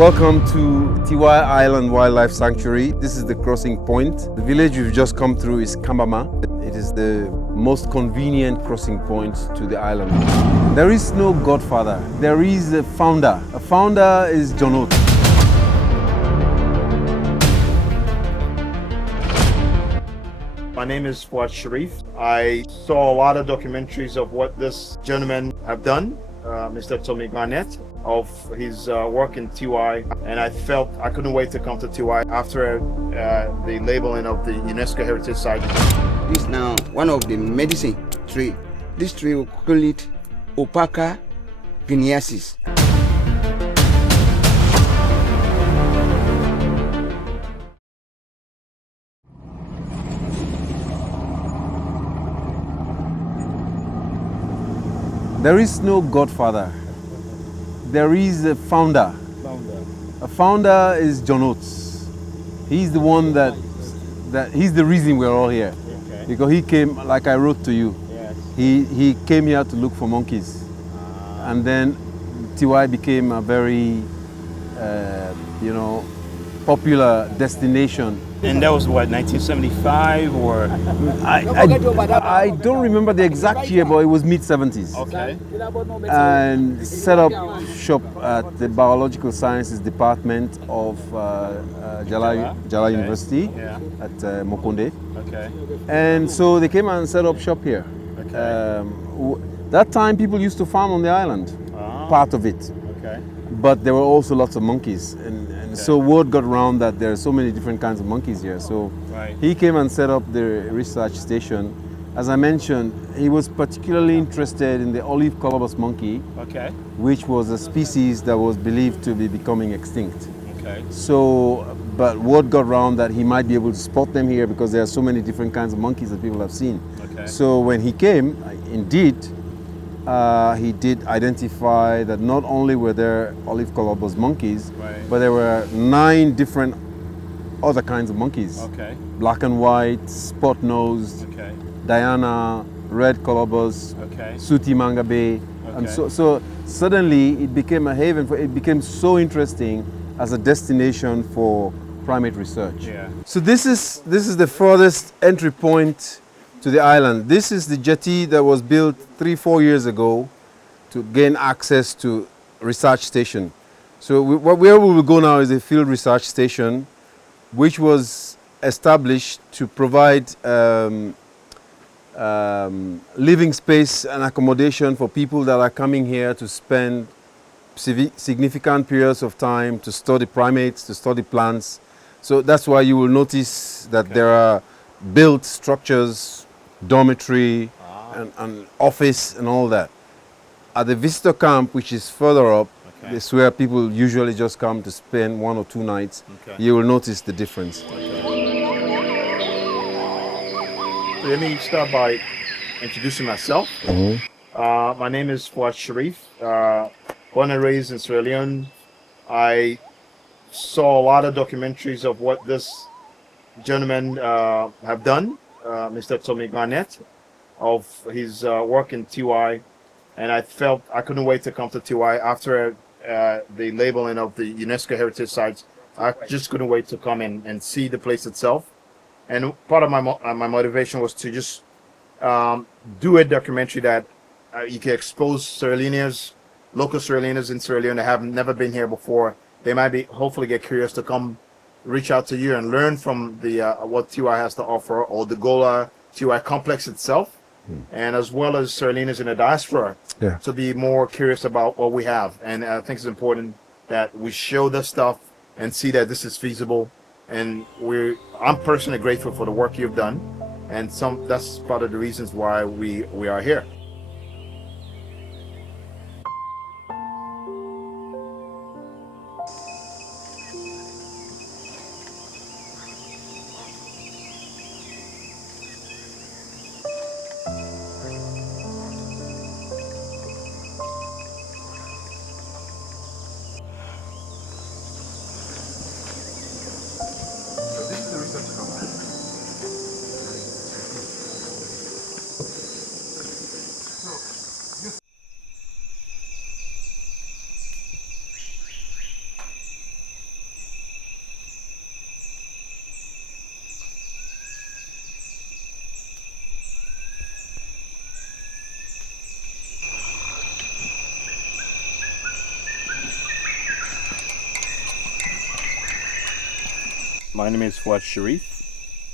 Welcome to Tiwai Island Wildlife Sanctuary. This is the crossing point. The village we've just come through is Kambama. It is the most convenient crossing point to the island. There is no godfather. There is a founder. A founder is John Oates. My name is Fuad Sharif. I saw a lot of documentaries of what this gentleman have done, Mr. Tommy Garnett, of his work in Tiwai, and I felt I couldn't wait to come to Tiwai after the labeling of the UNESCO Heritage Site. This is now one of the medicine tree. This tree we call it Opaca guineaensis. There is no godfather. There is a founder. A founder is John Oates. He's the one that he's the reason we're all here. Okay. Because he came, like I wrote to you, Yes. he came here to look for monkeys. And then Tiwai became a very, popular destination. And that was what, 1975 or? I don't remember the exact year, but it was mid-70s. Okay. And set up shop at the Biological Sciences Department of Jala Okay. University Yeah. at Mokonde. Okay. And so they came and set up shop here. Okay. That time people used to farm on the island, part of it. Okay. But there were also lots of monkeys. And so word got around that there are so many different kinds of monkeys here. So Right. he came and set up the research station. As I mentioned, he was particularly interested in the olive colobus monkey, Okay. which was a species that was believed to be becoming extinct. Okay. So, but word got around that he might be able to spot them here because there are so many different kinds of monkeys that people have seen. Okay. So when he came, indeed, he did identify that not only were there olive colobus monkeys, Right. but there were 9 different other kinds of monkeys. Okay. Black and white, spot-nosed, Okay. Diana, red colobus, Okay. Suti Mangabe. And Okay. so suddenly it became a haven it became so interesting as a destination for primate research. Yeah. So this is the furthest entry point to the island. This is the jetty that was built 3-4 years ago to gain access to research station. So where we will go now is a field research station, which was established to provide living space and accommodation for people that are coming here to spend significant periods of time to study primates, to study plants. So that's why you will notice that there are built structures, dormitory, and office and all that. At the visitor camp, which is further up, Okay. it's where people usually just come to spend 1 or 2 nights. Okay. You will notice the difference. Let me start by introducing myself. My name is Fuad Sharif. Born and raised in Sierra Leone. I saw a lot of documentaries of what this gentleman have done, Mr. Tommy Garnett, of his work in Tiwai, and I felt I couldn't wait to come to Tiwai after the labeling of the UNESCO Heritage Site. I just couldn't wait to come and see the place itself. And part of my motivation was to just do a documentary that you can expose Sierra Leoneans, local Sierra Leoneans in Sierra Leone that have never been here before. They might be hopefully get curious to come, reach out to you and learn from the what Tiwai has to offer, or the Gola Tiwai complex itself, and as well as Sierra Leoneans in the diaspora to be more curious about what we have. And I think it's important that we show this stuff and see that this is feasible. And I'm personally grateful for the work you've done, and that's part of the reasons why we are here. My name is Fuad Sharif.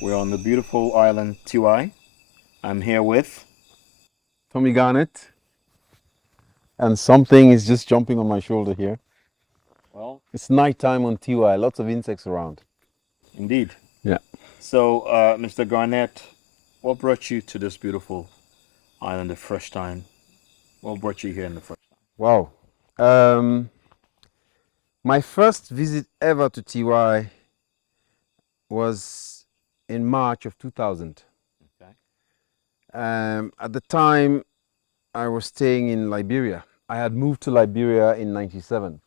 We're on the beautiful island Tiwai. I'm here with. Tommy Garnett, and something is just jumping on my shoulder here. Well, It's nighttime on Tiwai, lots of insects around. indeed. Yeah. So, Mr. Garnett, what brought you to this beautiful island the first time? What brought you here in the first time? Wow. Um, my first visit ever to Tiwai was in March of 2000. Okay. At the time, I was staying in Liberia. I had moved to Liberia in '97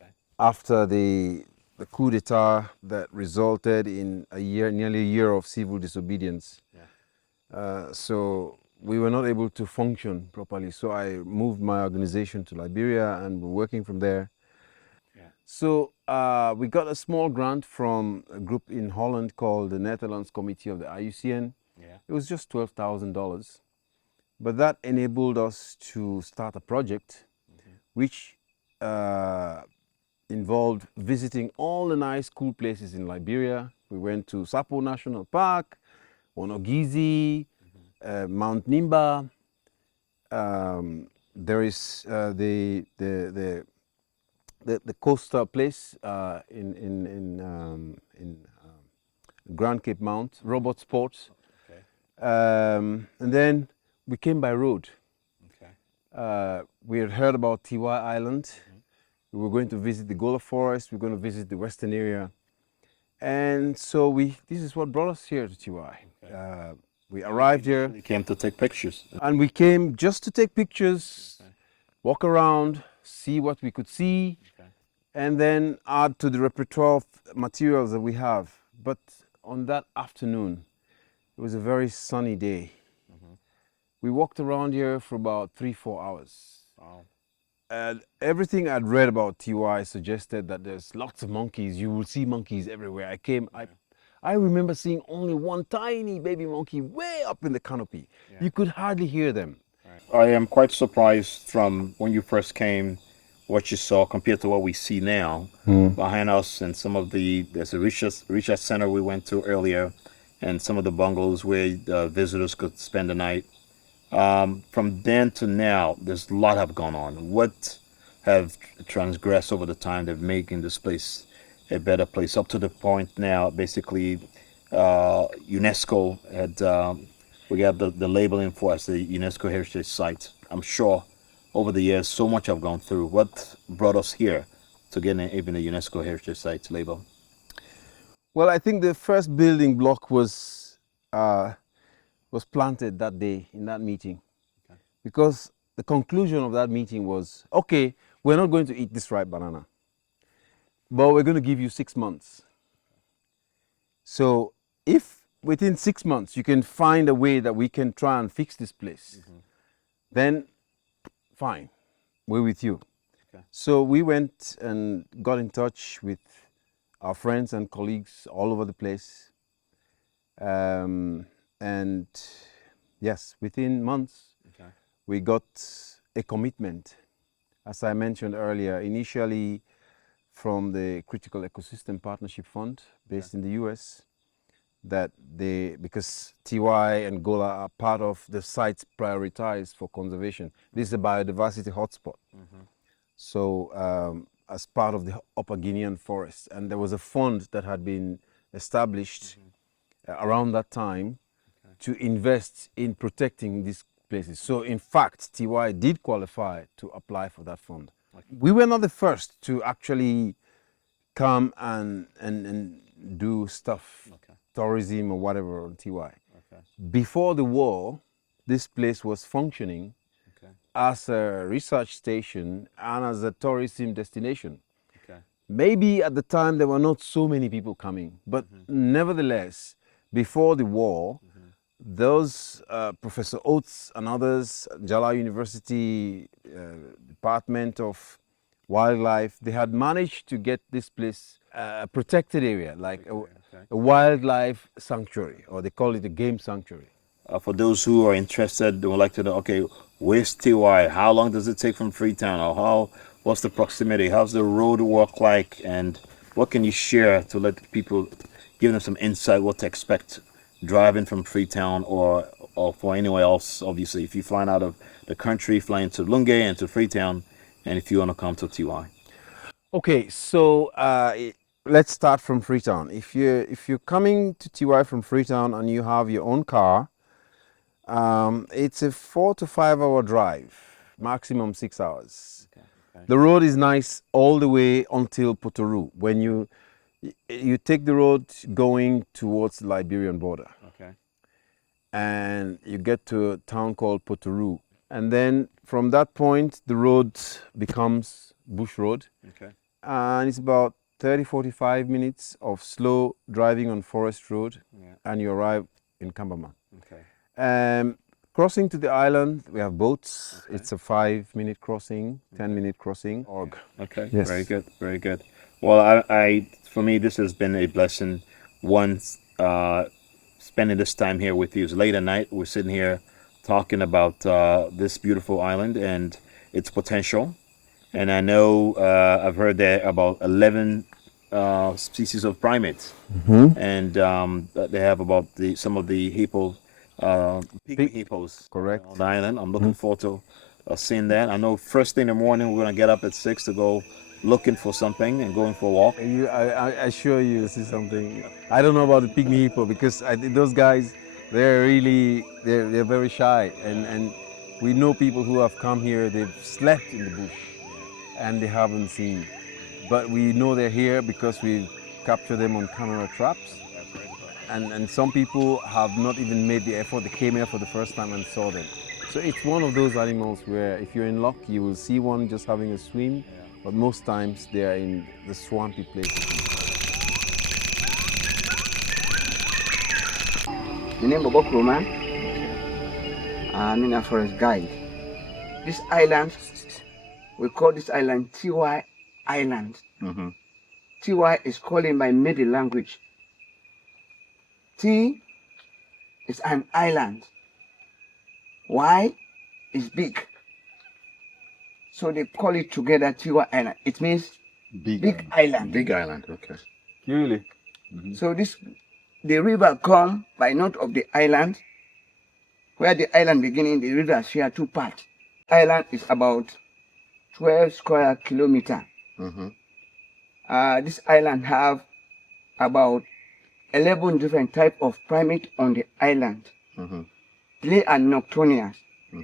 Okay. after the coup d'etat that resulted in nearly a year of civil disobedience. Yeah. So we were not able to function properly. So I moved my organization to Liberia and we're working from there. Yeah. So we got a small grant from a group in Holland called the Netherlands Committee of the IUCN. Yeah. It was just $12,000. But that enabled us to start a project which involved visiting all the nice, cool places in Liberia. We went to Sapo National Park, Onogizi, Mount Nimba. There is the coastal place in Grand Cape Mount, Robot Sports. Okay. And then we came by road. Okay. We had heard about Tiwai Island. We were going to visit the Gola Forest. We were going to visit the western area. And so this is what brought us here to Tiwai. Okay. We arrived here. We came to take pictures. And we came just to take pictures, Okay. walk around, see what we could see, Okay. and then add to the repertoire of materials that we have. But on that afternoon, it was a very sunny day. We walked around here for about 3-4 hours. Wow. And everything I'd read about Tiwai suggested that there's lots of monkeys. You will see monkeys everywhere. I remember seeing only one tiny baby monkey way up in the canopy. Yeah. You could hardly hear them. I am quite surprised from when you first came, what you saw compared to what we see now behind us, and there's a research center we went to earlier, and some of the bungalows where visitors could spend the night. From then to now, there's a lot have gone on. What have transgressed over the time that making this place a better place up to the point now? Basically, UNESCO had we got the labeling for us the UNESCO Heritage Site. I'm sure over the years so much have gone through. What brought us here to get even the UNESCO Heritage Site label? Well, I think the first building block was planted that day in that meeting. Okay. Because the conclusion of that meeting was, okay, we're not going to eat this ripe banana, but we're going to give you 6 months. So if within 6 months you can find a way that we can try and fix this place, then fine, we're with you. Okay. So we went and got in touch with our friends and colleagues all over the place. And yes, within months, we got a commitment, as I mentioned earlier, initially from the Critical Ecosystem Partnership Fund based in the US, that because Tiwai and Gola are part of the sites prioritized for conservation. This is a biodiversity hotspot. So as part of the Upper Guinean forest, and there was a fund that had been established around that time to invest in protecting these places. So in fact, Tiwai did qualify to apply for that fund. We were not the first to actually come and do stuff, tourism or whatever on Tiwai. Before the war, this place was functioning as a research station and as a tourism destination. Maybe at the time there were not so many people coming, but nevertheless, before the war, those Professor Oates and others, Jala University Department of Wildlife, they had managed to get this place a protected area, like a wildlife sanctuary, or they call it a game sanctuary. For those who are interested, they would like to know, okay, where's Tiwai? How long does it take from Freetown? Or what's the proximity? How's the road work like? And what can you share to let people giving them some insight what to expect driving from Freetown or for anywhere else. Obviously, if you're flying out of the country, flying to Lunge and to Freetown, and if you want to come to Tiwai. Okay, so let's start from Freetown. If you're coming to Tiwai from Freetown and you have your own car, it's a 4 to 5 hour drive, maximum 6 hours. Okay. The road is nice all the way until Potoru. When you take the road going towards the Liberian border, Okay. and you get to a town called Potoru, and then from that point the road becomes bush road, Okay. and it's about 30-45 minutes of slow driving on forest road, Yeah. and you arrive in Kambama. Okay. Crossing to the island, we have boats. Okay. It's a 5-minute crossing, 10-minute crossing. Okay. Yes. Very good. Very good. Well, I for me, this has been a blessing. Once spending this time here with you. It's late at night. We're sitting here talking about this beautiful island and its potential. And I know I've heard there about 11 species of primates, and they have about some of the hippo, pygmy hippos, Correct. on the island. I'm looking forward to seeing that. I know first thing in the morning we're gonna get up at 6 to go looking for something and going for a walk. I assure you, see something. I don't know about the pygmy hippo because those guys, they're very shy, and we know people who have come here. They've slept in the bush, and they haven't seen. But we know they're here because we capture them on camera traps. And some people have not even made the effort. They came here for the first time and saw them. So it's one of those animals where if you're in luck, you will see one just having a swim. But most times they are in the swampy places. My name is Bob Roman. I'm a forest guide. This island, we call this island Tiwai Island. Tiwai is called in my Mede language. T is an island. Y is big. So they call it together Tiwai Island. It means big island. Big island, okay. Really? So the river come by north of the island. Where the island beginning, the river share two parts. Island is about 12 square kilometers. This island have about 11 different type of primate on the island. They are nocturnal.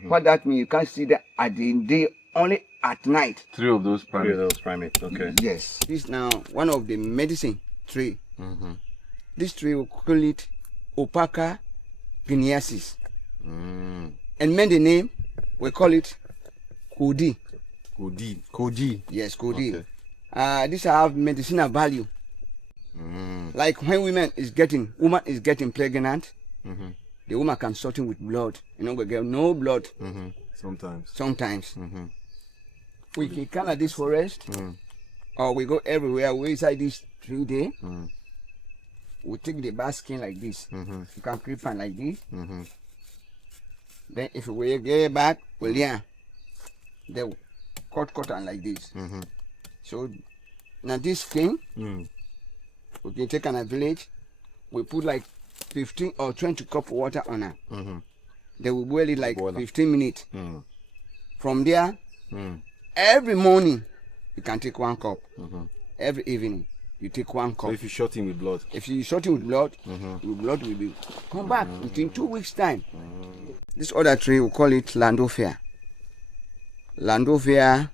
What that means, you can't see them at the day, only at night. Three of those Primates, okay. Yes. This now one of the medicine tree. This tree we call it Opaca guineasis. And many name we call it Kodi. Koji. Yes, Kodi. Okay. This have medicinal value. Like when woman is getting pregnant, the woman can shorten with blood. You know, we get no blood. Sometimes. We can color this forest, or we go everywhere. We inside this tree there. We take the basking like this. You can creep on like this. Then if we get back, well, yeah, they cut on like this. So now this thing, we can take on a village. We put like 15 or 20 cup of water on it. They will boil it like 15 minutes. From there, every morning you can take 1 cup. Every evening you take 1 cup. So if you shot him with blood? If you shot it with blood, your blood will be come back within 2 weeks time. This other tree we call it Landofia. Landofia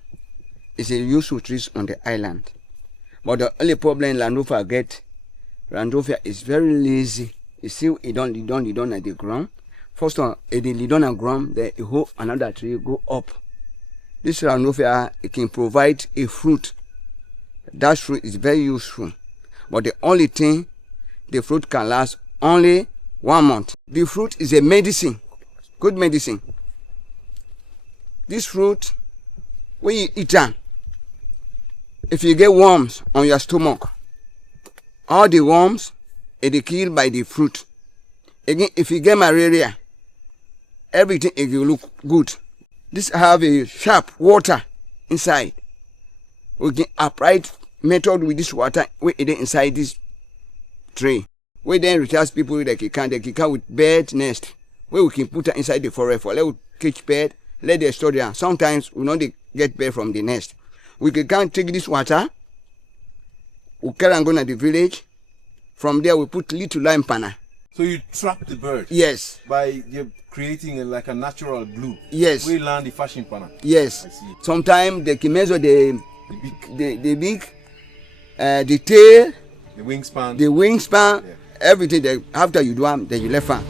is a useful tree on the island. But the only problem Landofia is very lazy. You see, it don't at the ground. First of all, it lead on the ground, then you hold another tree go up. This Landofia, it can provide a fruit. That fruit is very useful. But the only thing, the fruit can last only 1 month. The fruit is a medicine, good medicine. This fruit, when you eat them, if you get worms on your stomach, all the worms it is killed by the fruit. Again, if you get malaria, everything it will look good. This have a sharp water inside. We can apply method with this water where it is inside this tree. We then recharge people with the kikan with bird nest. Where we can put her inside the forest for let we catch bird, let them store there. Sometimes we not get bird from the nest. We can take this water, we carry and go to the village. From there we put little lime panna. So you trap the bird? Yes. By you're creating like a natural glue? Yes. We land the fashion panna? Yes. I see. Sometimes they can measure the beak, the tail, the wingspan. The wingspan, yeah. Everything. After you do them, then you left hand.